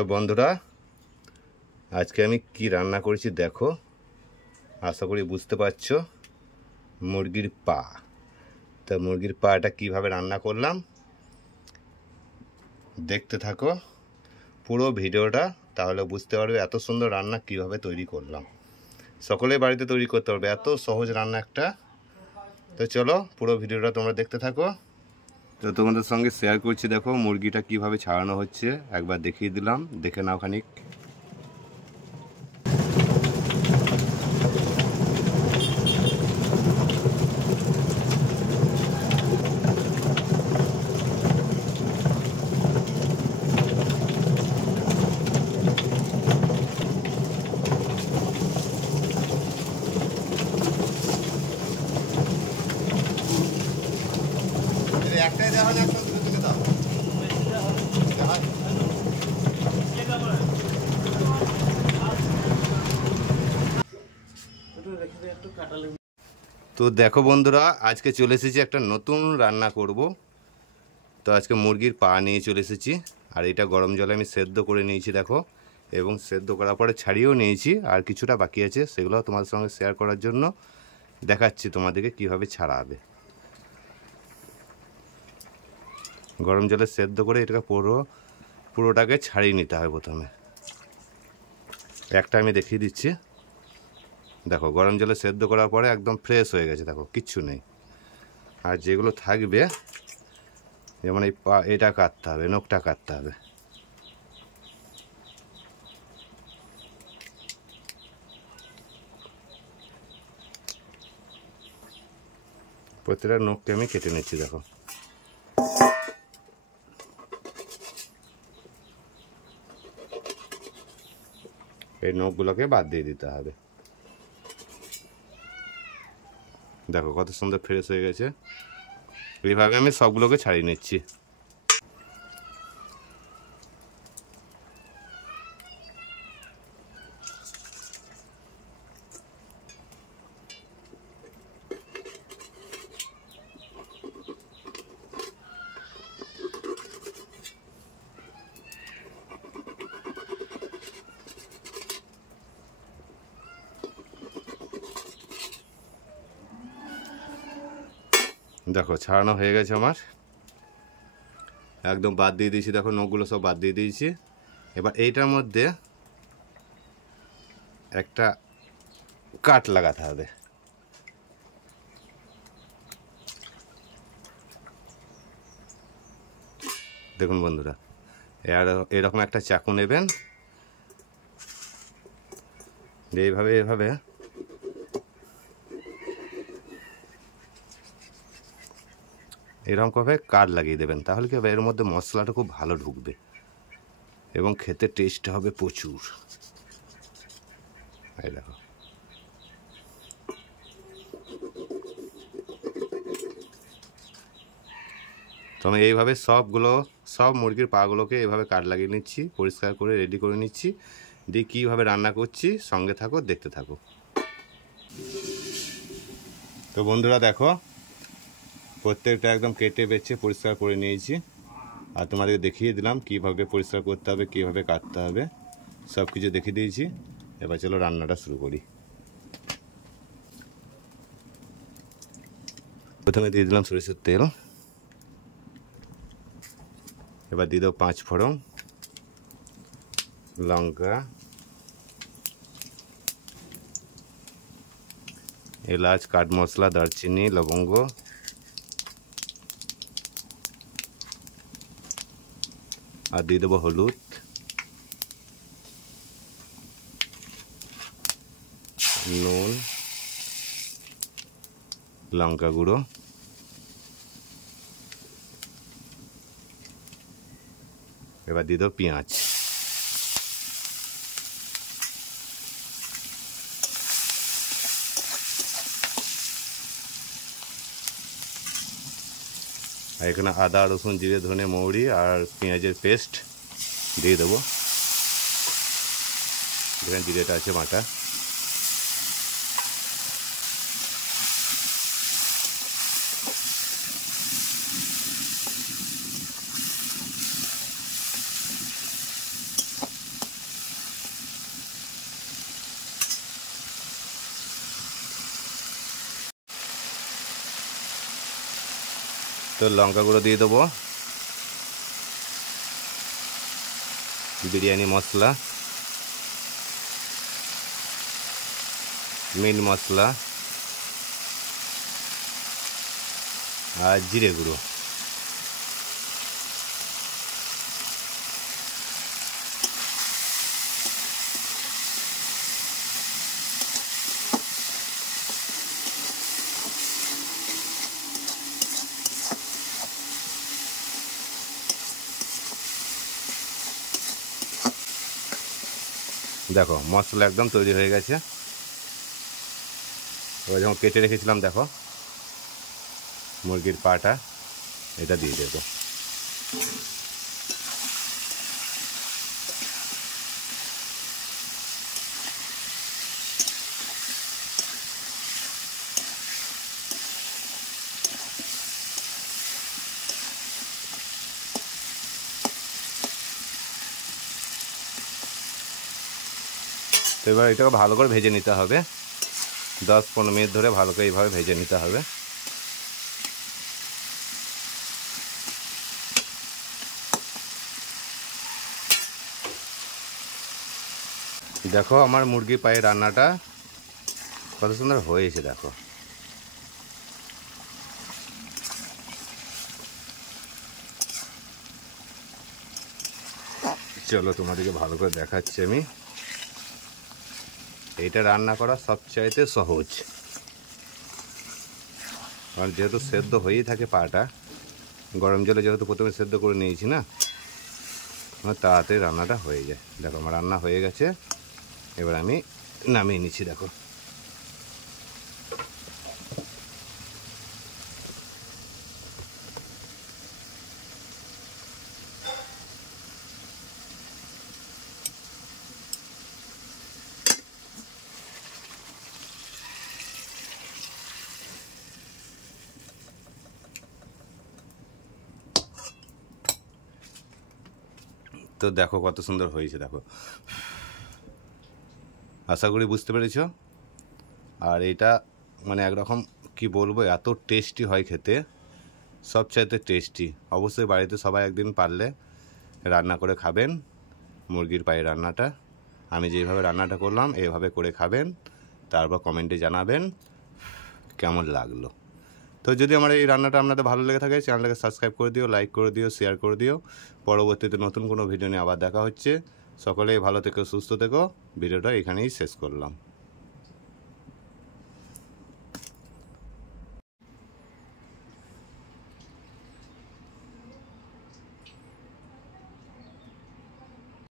তো বন্ধুরা, আজকে আমি কি রান্না করেছি দেখো। আশা করি বুঝতে পারছো। মুরগির পা। তো মুরগির পাটা কিভাবে রান্না করলাম দেখতে থাকো পুরো ভিডিওটা, তাহলে বুঝতে পারবে এত সুন্দর রান্না কিভাবে তৈরি করলাম। সকলেই বাড়িতে তৈরি করতে পারবে, এত সহজ রান্না একটা। তো চলো পুরো ভিডিওটা তোমরা দেখতে থাকো। তো তোমাদের সঙ্গে শেয়ার করছি, দেখো মুরগিটা কিভাবে ছাড়ানো হচ্ছে, একবার দেখিয়ে দিলাম, দেখে নাও খানিক। একটাই দেওয়া হয় না, একটা দুটো থেকে দাও। তো দেখো বন্ধুরা, আজকে চলে এসেছি একটা নতুন রান্না করব। তো আজকে মুরগির পা নিয়ে চলে এসেছি, আর এটা গরম জলে আমি সেদ্ধ করে নিয়েছি দেখো, এবং সেদ্ধ করার পরে ছাড়িয়েও নিয়েছি, আর কিছুটা বাকি আছে, সেগুলো তোমাদের সঙ্গে শেয়ার করার জন্য দেখাচ্ছি তোমাদেরকে কিভাবে ছাড়া হবে। গরম জলে সেদ্ধ করে এটাকে পুরোটাকে ছাড়িয়ে নিতে হবে প্রথমে। একটা আমি দেখিয়ে দিচ্ছি, দেখো গরম জলে সেদ্ধ করার পরে একদম ফ্রেশ হয়ে গেছে, দেখো কিচ্ছু নেই। আর যেগুলো থাকবে, যেমন এই পা, এটা কাটতে হবে, নখটা কাটতে হবে। প্রত্যেকটা নখকে আমি কেটে নিচ্ছি দেখো। এই নখগুলোকে বাদ দিয়ে দিতে হবে। দেখো কত সুন্দর ফ্রেশ হয়ে গেছে। এইভাবে আমি সবগুলোকে ছাড়িয়ে নিচ্ছি। দেখো ছাড়ানো হয়ে গেছে আমার, একদম বাদ দিয়ে দিয়েছি, দেখো নখগুলো সব বাদ দিয়ে দিয়েছি। এবার এইটার মধ্যে একটা কাট লাগাতে হবে। দেখুন বন্ধুরা, এরকম একটা চাকু নেবেন, এইভাবে এভাবে এরকমভাবে কাট লাগিয়ে দেবেন, তাহলে কি হবে, এর মধ্যে মশলাটা খুব ভালো ঢুকবে এবং খেতে টেস্ট হবে প্রচুর। এই দেখো, তো আমি এইভাবে সব মুরগির পাগুলোকে এইভাবে কাট লাগিয়ে নিচ্ছি, পরিষ্কার করে রেডি করে নিচ্ছি। দিয়ে কীভাবে রান্না করছি সঙ্গে থাকো, দেখতে থাকো। তো বন্ধুরা দেখো, প্রত্যেকটা একদম কেটে বেছে পরিষ্কার করে নিয়েছি, আর তোমাদেরকে দেখিয়ে দিলাম কিভাবে পরিষ্কার করতে হবে, কিভাবে কাটতে হবে, সব কিছু দেখিয়ে দিয়েছি। এবার চলো রান্নাটা শুরু করি। প্রথমে দিয়ে দিলাম সরিষার তেল, এবার দিয়ে দেবো 5 ফোড়ন, লঙ্কা, এলাচ, কাঠ মশলা, দারচিনি, লবঙ্গ, আর দিয়ে দেবো হলুদ, নুন, লঙ্কা গুঁড়ো, এবার দিয়ে দেবো পেঁয়াজ। আর এখানে আদা, রসুন, জিরে, ধনে, মৌরি আর পেঁয়াজের পেস্ট দিয়ে দেবো। এখানে জিরেটা আছে বাটা। তো লঙ্কা গুঁড়ো দিয়ে দেবো, বিরিয়ানি মশলা, মিট মশলা আর জিরে গুঁড়ো। দেখো মশলা একদম তৈরি হয়ে গেছে। এবার যখন কেটে রেখেছিলাম দেখো মুরগির পাটা, এটা দিয়ে দেবো। তো এবার এটাকে ভালো করে ভেজে নিতে হবে, 10-15 মিনিট ধরে ভালো করে এইভাবে ভেজে নিতে হবে। দেখো আমার মুরগি পায়ের রান্নাটা কত সুন্দর হয়েছে দেখো। চলো তোমাদেরকে ভালো করে দেখাচ্ছি আমি। এইটা রান্না করা সবচাইতে সহজ, কারণ যেহেতু সেদ্ধ হয়েই থাকে পাটা, গরম জলে যেহেতু প্রথমে সেদ্ধ করে নিয়েছি না, আমার তাড়াতাড়ি রান্নাটা হয়ে যায়। দেখো আমার রান্না হয়ে গেছে, এবার আমি নামিয়ে নিচ্ছি। দেখো তো দেখো কত সুন্দর হয়েছে দেখো, আশা করি বুঝতে পেরেছো। আর এটা মানে একরকম কি বলবো, এত টেস্টি হয় খেতে, সবচাইতে টেস্টি। অবশ্যই বাড়িতে সবাই একদিন পারলে রান্না করে খাবেন মুরগির পায়ের রান্নাটা। আমি যেভাবে রান্নাটা করলাম এইভাবে করে খাবেন, তারপর কমেন্টে জানাবেন কেমন লাগলো। তো যদি আমার এই রান্নাটা আপনাদের ভালো লেগে থাকে, চ্যানেলটাকে সাবস্ক্রাইব করে দিও, লাইক করে দিও, শেয়ার করে দিও। পরবর্তীতে নতুন কোনো ভিডিও নিয়ে আবার দেখা হচ্ছে। সকলেই ভালো থেকো, সুস্থ থেকো। ভিডিওটা এখানেই শেষ করলাম।